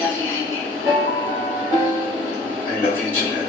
love you, Jaime. I love you, Janelle.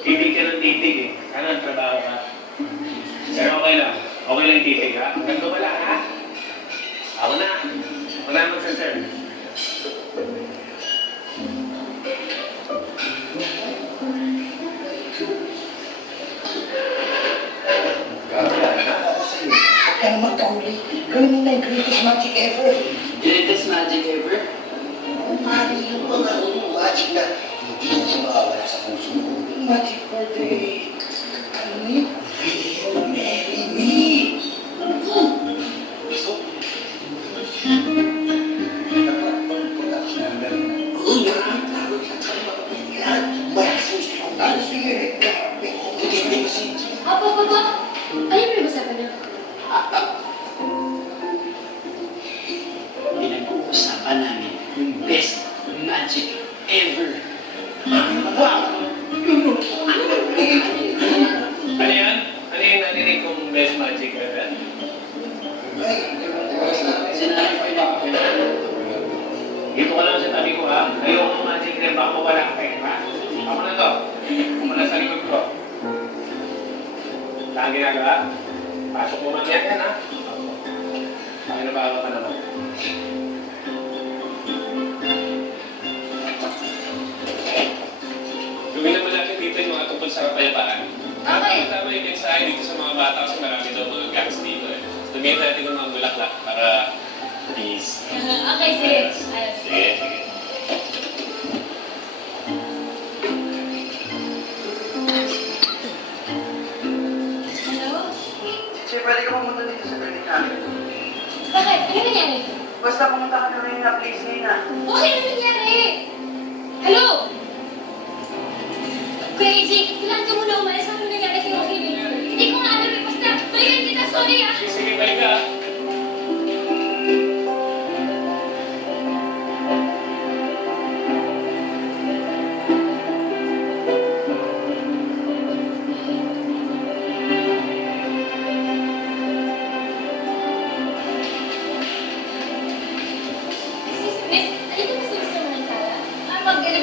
Titig ka ng titig eh. Ano ang trabaho ka? Pero okay lang. Okay lang yung titig ha? Ganto ba lang ha? Ako na. Ako na mag-sensor. Huwag ka naman kauli. Gawin mo na yung greatest magic ever. Greatest magic ever? Oh, Mari, yung mga magic na hindi na siya makawala sa puso mo. Yung magic for the... Ano yun? Will marry me. So, dapat pag-production na rin na. Oo, maraming tao sa kanya. Yan, maraming strong. Ano siya? Grabe. Hindi kasi. Apa? Ano yung pinag-usapan niyo? Pinag-uusapan namin yung best magic ever. Wow! Ano yan? Ano yung narinig kong best magic ever? Sinabi ko na. Dito ka lang sa tabi ko ha. Ayoko ng magic na baka mawala ka kayo ha. Ako na to. Ako na sa likod ko. Saan ginagawa? Pasok mo man yan ha. Bakit nabago ka naman? Gawin na malaki dito yung mga tungkol sa kapayapaan. Okay. Tama yung mensahe dito sa mga bata kasi marami daw mga gangs dito eh. Tumingin natin ng mga bulaklak para please. Okay, sige. Ayos. Sige, sige. Hello? Che, pwede ka pumunta dito sa clinic namin. Bakit? Ano nangyari? Basta pumunta ka na rin na place na. Okay, ano nangyari? Hello? Kuya AJ, kailangan ka muna umalis